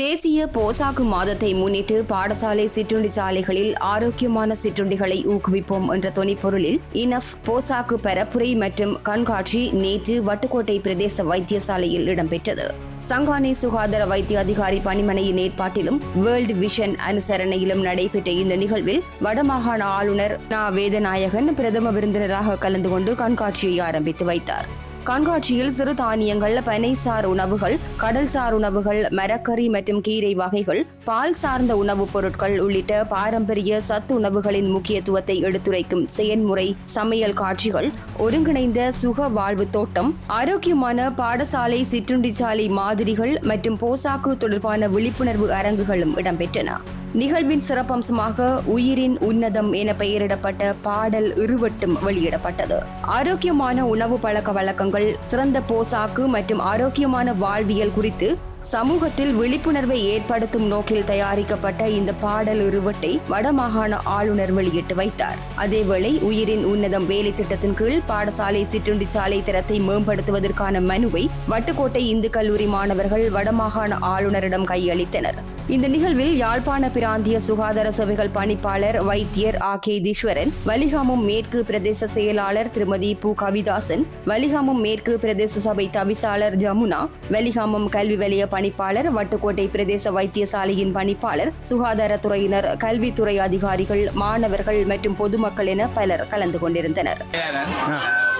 தேசிய போசாக்கு மாதத்தை முன்னிட்டு பாடசாலை சிற்றுண்டிச்சாலைகளில் ஆரோக்கியமான சிற்றுண்டிகளை ஊக்குவிப்போம் என்ற தொனிப்பொருளில் இனஃப் போசாக்கு பரப்புரை மற்றும் கண்காட்சி நேற்று வட்டுக்கோட்டை பிரதேச வைத்தியசாலையில் இடம்பெற்றது. சங்கானை சுகாதார வைத்திய அதிகாரி பணிமனையின் ஏற்பாட்டிலும் வேர்ல்டு விஷன் அனுசரணையிலும் நடைபெற்ற இந்த நிகழ்வில் வடமாகாண ஆளுநர் நா. வேதநாயகன் பிரதம விருந்தினராக கலந்து கொண்டு கண்காட்சியை ஆரம்பித்து வைத்தார். கண்காட்சியில் சிறு தானியங்கள், பனைசார் உணவுகள், கடல்சார் உணவுகள், மரக்கறி மற்றும் கீரை வகைகள், பால் சார்ந்த உணவுப் பொருட்கள் உள்ளிட்ட பாரம்பரிய சத்து உணவுகளின் முக்கியத்துவத்தை எடுத்துரைக்கும் செயன்முறை சமையல் காட்சிகள், ஒருங்கிணைந்த சுக வாழ்வு தோட்டம், ஆரோக்கியமான பாடசாலை சிற்றுண்டிச்சாலை மாதிரிகள் மற்றும் போசாக்கு தொடர்பான விழிப்புணர்வு அரங்குகளும் இடம்பெற்றன. நிகழ்வின் சிறப்பம்சமாக உயிரின் உன்னதம் என பெயரிடப்பட்ட பாடல் இருவட்டும் வெளியிடப்பட்டது. ஆரோக்கியமான உணவு பழக்க வழக்கங்கள், சிறந்த போசாக்கு மற்றும் ஆரோக்கியமான வாழ்வியல் குறித்து சமூகத்தில் விழிப்புணர்வை ஏற்படுத்தும் நோக்கில் தயாரிக்கப்பட்ட இந்த பாடல் இருவட்டை வடமாகாண ஆளுநர் வெளியிட்டு வைத்தார். அதேவேளை உயிரின் உன்னதம் வேலை திட்டத்தின் கீழ் பாடசாலை சிற்றுண்டிச்சாலை தரத்தை மேம்படுத்துவதற்கான மனுவை வட்டுக்கோட்டை இந்து கல்லூரி மாணவர்கள் வடமாகாண ஆளுநரிடம் கையளித்தனர். இந்த நிகழ்வில் யாழ்ப்பாண பிராந்திய சுகாதார சேவைகள் பணிப்பாளர் வைத்தியர் A.K. தீஸ்வரன், வலிகாமம் மேற்கு பிரதேச செயலாளர் திருமதி பு. கவிதாசன், வலிகாமம் மேற்கு பிரதேச சபை தவிசாளர் ஜமுனா, வலிகாமம் கல்வி வலய பணிப்பாளர், வட்டுக்கோட்டை பிரதேச வைத்தியசாலையின் பணிப்பாளர், சுகாதாரத்துறையினர், கல்வித்துறை அதிகாரிகள், மாணவர்கள் மற்றும் பொதுமக்கள் என பலர் கலந்து கொண்டிருந்தனர்.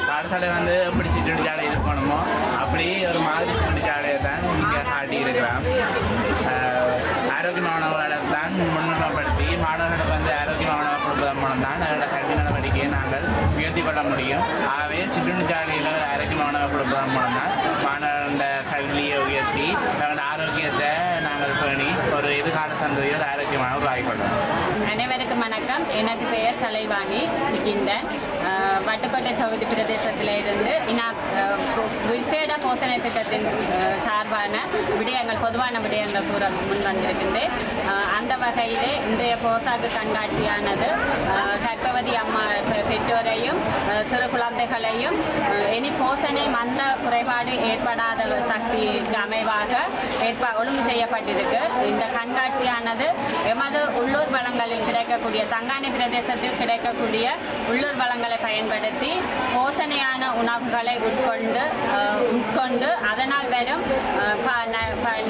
பாடசாலை எப்படி சிற்றுண்டிச்சாலை இருக்கணுமோ அப்படி ஒரு மாதிரி சிற்றுண்டிச்சாலையை தான் இங்கே காட்டியிருக்கலாம். ஆரோக்கியமான உணவுகளை தான் முன்னுரிமைப்படுத்தி மாணவர்களுக்கு ஆரோக்கியமான உணவு கொடுப்பதன் மூலம் தான் அதோட கல்வி நடவடிக்கையை நாங்கள் உயர்த்தி கொள்ள முடியும். ஆகவே சிற்றுண்டிச்சாலையில் ஆரோக்கியமான உணவு கொடுப்பதன் மூலம் தான் மாணவர்களோட கல்வியை உயர்த்தி தங்களோட ஆரோக்கியத்தை நாங்கள் பேணி ஒரு எதிர்கால சந்ததியில் ஆரோக்கியமான உருவாக்கிக்கொள்ளலாம். அனைவருக்கும் வணக்கம். எனது பெயர் கலைவாணி சிக்கிந்தன். வட்டுக்கோட்டை தொகுதி பிரதேசத்தில் இருந்து விசேட போசனை திட்டத்தின் சார்பான விடயங்கள், பொதுவான விடயங்கள் கூற முன் வந்திருக்கின்றேன். அந்த வகையிலே இன்றைய போசாக்கு கண்காட்சியானது கர்ப்பவதி அம்மா பெற்றோரையும் சிறு குழந்தைகளையும் இனி போசனை மந்த குறைபாடு ஏற்படாத சக்திக்கு அமைவாக ஒழுங்கு செய்யப்பட்டிருக்கு. இந்த கண்காட்சியானது எமது உள்ளூர் வளங்களில் கிடைக்கக்கூடிய சங்கானை பிரதேசத்தில் கிடைக்கக்கூடிய உள்ளூர் வளங்களை பயன்படுத்தி போசனையான உணவுகளை உட்கொண்டு அதனால் வரும்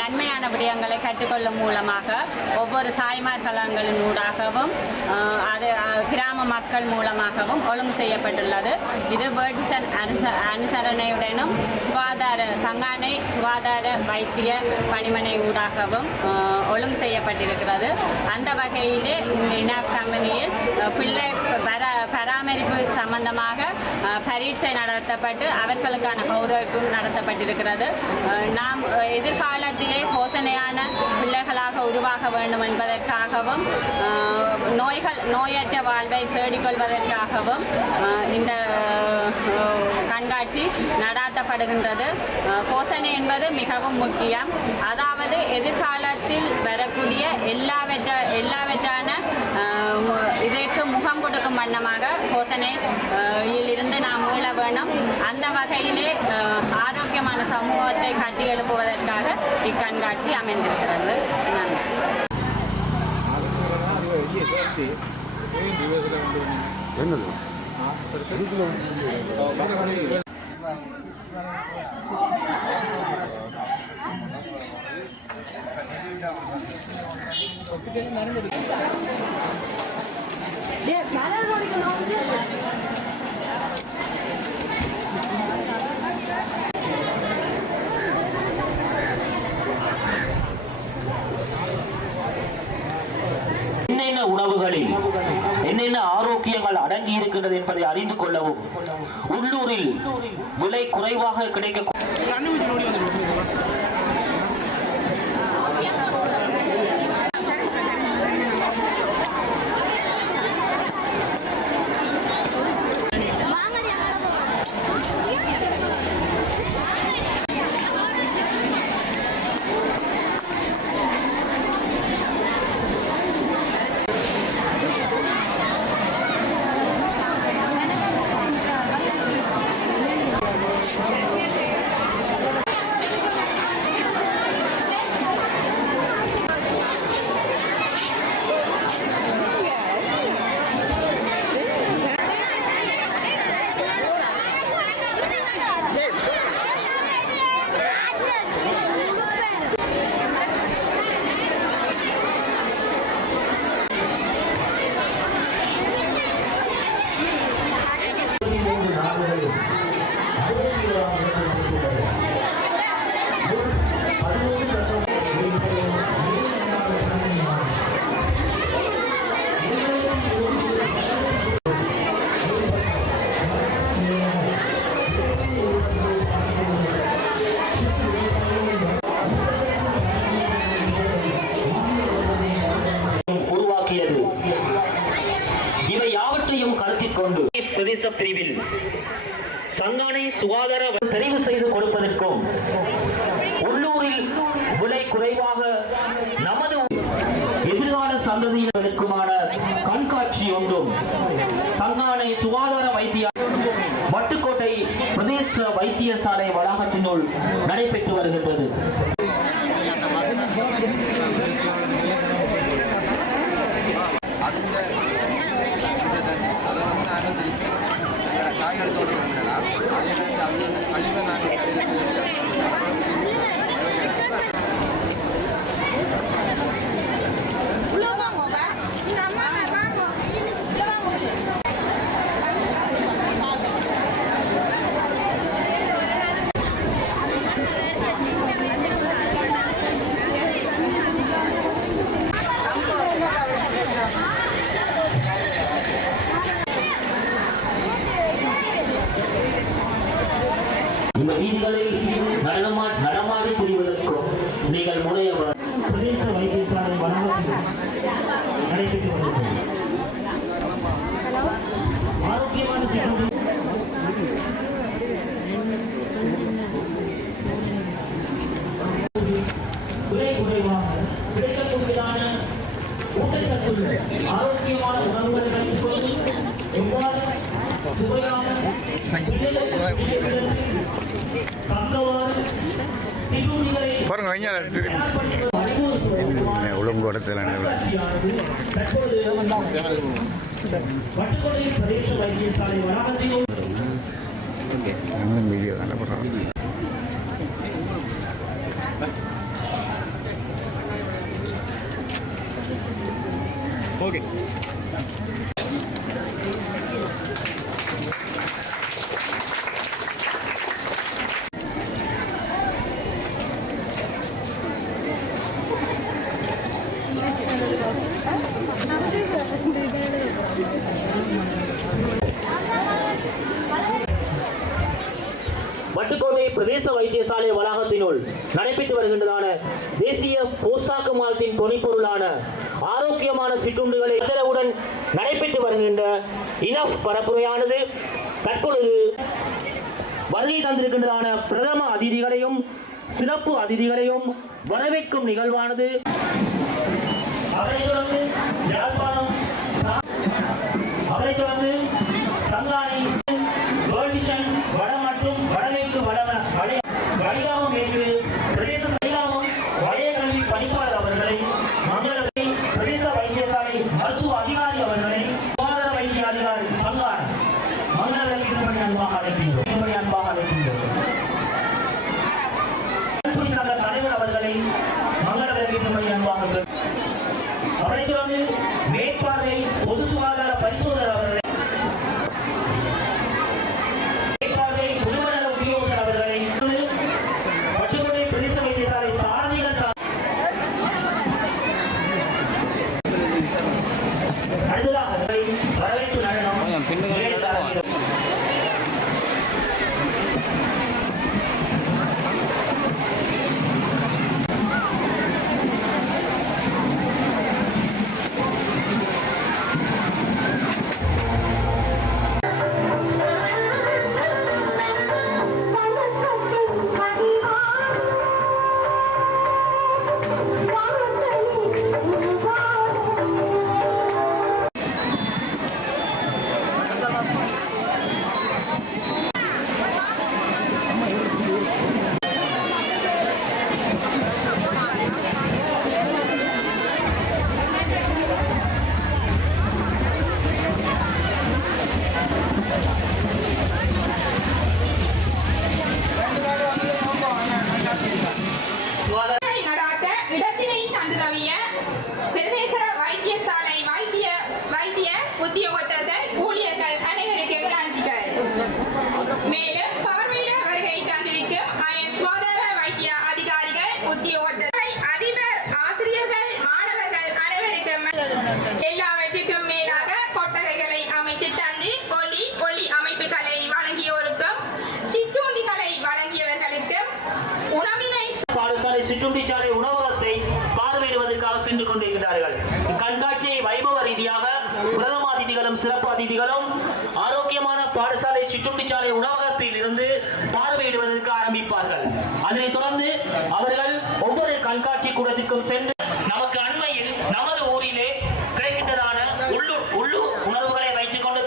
நன்மையான விடயங்களை கற்றுக்கொள்ளும் மூலமாக ஒவ்வொரு தாய்மார் கழகங்களின் ஊடாகவும் கிராம மக்கள் மூலமாகவும் ஒழுங்கு செய்யப்பட்டுள்ளது. இது வேர்ல்டு அனுசரணையுடனும் சங்கானை சுகாதார வைத்திய பணிமனை ஊடாகவும் ஒழுங்கு செய்யப்பட்டிருக்கிறது. அந்த வகையிலே இந்த இனாப் கம்பெனியில் பிள்ளை பராமரிப்பு சம்பந்தமாக பரீட்சை நடத்தப்பட்டு அவர்களுக்கான கௌரவிப்பும் நடத்தப்பட்டிருக்கிறது. நாம் எதிர்காலத்திலே போசனையான பிள்ளைகளாக உருவாக வேண்டும் என்பதற்காகவும் நோயற்ற வாழ்வை தேடிக்கொள்வதற்காகவும் இந்த கண்காட்சி நடாத்தப்படுகின்றது. போசனை என்பது மிகவும் முக்கியம். அதாவது எதிர்காலத்தில் வரக்கூடிய எல்லாவற்றான இதற்கு முகம் கொடுக்கும் வண்ணமாக போசனையில் இருந்து நாம் மீள வேணும். அந்த வகையிலே ஆரோக்கியமான சமூகத்தை கட்டி எழுப்புவதற்காக இக்கண்காட்சி அமைந்திருக்கிறது. என்னென்ன உணவுகளில் என்னென்ன ஆரோக்கியங்கள் அடங்கி இருக்கின்றது என்பதை அறிந்து கொள்ளவும் உள்ளூரில் விலை குறைவாக கிடைக்க பிரிவில் சங்கானை சுகாதார தெரிவு செய்து கொடுப்பதற்கும் உள்ளூரில் விலை குறைவாக நமது எதிர்கால சந்ததியினருக்குமான கண்காட்சி ஒன்றும் சங்கானை சுகாதார வைத்திய வட்டுக்கோட்டை பிரதேச வைத்தியசாலை வளாகத்தினுள் நடைபெற்று வருகின்றது. இந்த வீதிகளில் நடமாடி புரிவதற்கும் நீங்கள் முனைய பிரதேச வைத்தியசாலை வளாகத்தில் நடைபெற்று வருகிறது. ஆரோக்கியமான விலை குறைவாக கிடைக்கக்கூடியதான ஊட்டச்சத்து ஆரோக்கியமான உணவுகளை வைத்துக்கொண்டு எவ்வாறு சுவையான பாருங்க ஒழுங்கோடத்தில் வீடியோ தானே போடுறோம். ஓகே வட்டுக்கோட்டை பிரதேச வைத்தியசாலை வளாகத்தினுள் நடைபெற்று வருகின்றதான தேசிய போசாக்கு மாதத்தின் துணைப்பொருளான ஆரோக்கியமான சிற்றுண்டுகளை ஆதரவுடன் நடைபெற்று வருகின்ற இனஃப் பரப்புரையானது தற்பொழுது வருகை தந்திருக்கின்றதான பிரதம அதிதிகளையும் சிறப்பு அதிதிகளையும் வரவேற்கும் நிகழ்வானது அவரைத் தொடர்ந்து சங்கானை வட மற்றும் வடமேற்கு வலிகாமம் என்று பிரதேச வலிகாமம் வலய கல்வி பணிப்பாளர் அவர்களை மங்களத்தை பிரதேச வைத்தியசாலை மருத்துவ அதிகாரி அவர்களை சுகாதார வைத்திய அதிகாரி சங்கான் மங்களத்தை அன்பாக அழைக்கின்றோம். தலைவர் அவர்களை மங்களத்தை அன்பாக அவரைத் தொடர்ந்து மேற்பார்வை பொது சுகாதார பரிசோதகர் அவர்களை எல்லாவற்றுக்கும் மேலாக கொட்டகைகளை அமைத்து தந்து ஒளி அமைப்புகளை வழங்கியோருக்கும் சிற்றுண்டிகளை வழங்கியவர்களுக்கும் உணவினை பாடசாலை சிற்றுண்டிச்சாலை உணவகத்தை பார்வையிடுவதற்காக சென்று கொண்டிருக்கிறார்கள். கண்காட்சியை வைபவ ரீதியாக பிரதம அதிதிகளும் சிறப்பு அதிதிகளும் ஆரோக்கியமான பாடசாலை சிற்றுண்டிச்சாலை உணவகத்தில் இருந்து பார்வையிடுவதற்கு ஆரம்பிப்பார்கள். அதனைத் தொடர்ந்து அவர்கள் ஒவ்வொரு கண்காட்சி கூடத்திற்கும் சென்று நமக்கு அண்மையில் நமது ஊரிலே கிடைக்கின்றதான உள்ளூர் உணர்வுகளை வைத்துக் கொண்டு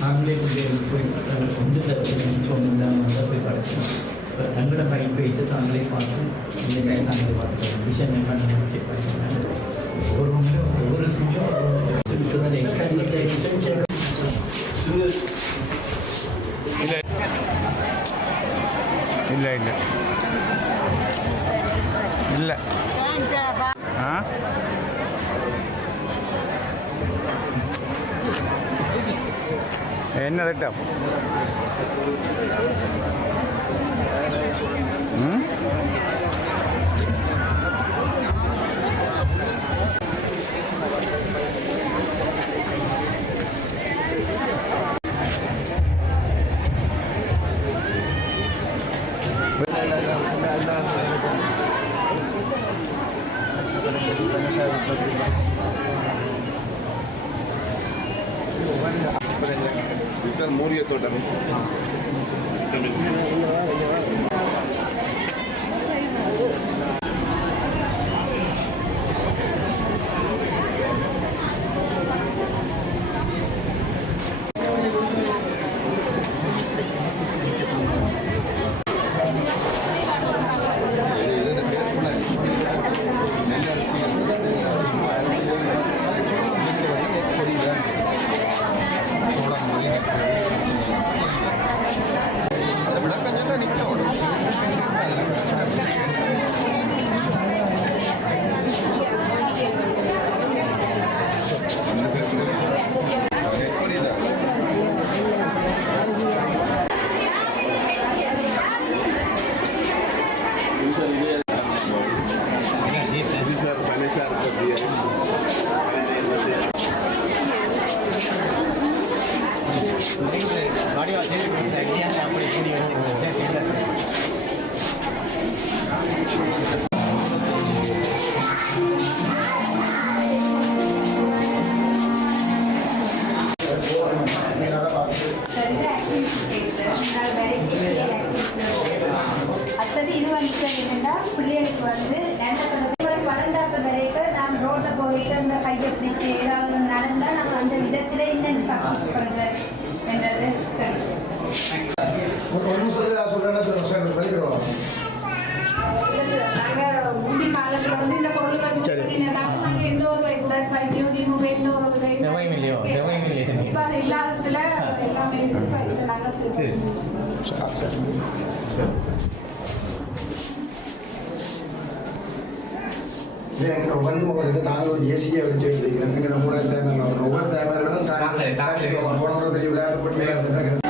நாங்களே போய் கொண்டு சொன்னால் போய் படிச்சோம். தங்களோட படிப்பைட்டு தாங்களே பார்த்து இந்த கை நாங்களே பார்த்துக்கோம். விஷயம் என்ன செக் பண்ணுறாங்க. ஒவ்வொரு இல்லை இல்லை இல்லை ஆ என்ன திட்டம் Bisa Muria Totem. அடுத்தது இது வந்து என்னன்னா பிள்ளைகளுக்கு வந்து வளர்ந்தாக்க வரைக்கும் நாம் ரோட்ல போயிட்டு அந்த கையை பிடிச்சி ஏதாவது நடந்தால் நாங்கள் அந்த விதத்தில் என்னென்னு பார்க்கப்படுறது என்றது நாங்கள் முந்தி காலத்தில் வந்து இந்த பொருட்கள் நாங்கள் எந்த ஒரு வைத்தியம் திமுக எந்த ஒரு இல்லாததுல எல்லாமே நாங்கள் ஒவ்வொரு தாங்கள் ஏசியை வச்சு வச்சிருக்கிறேன். ஒவ்வொரு தேவையான ஒவ்வொரு தேவையான போன ஒரு பெரிய விளையாட்டு போட்டியாக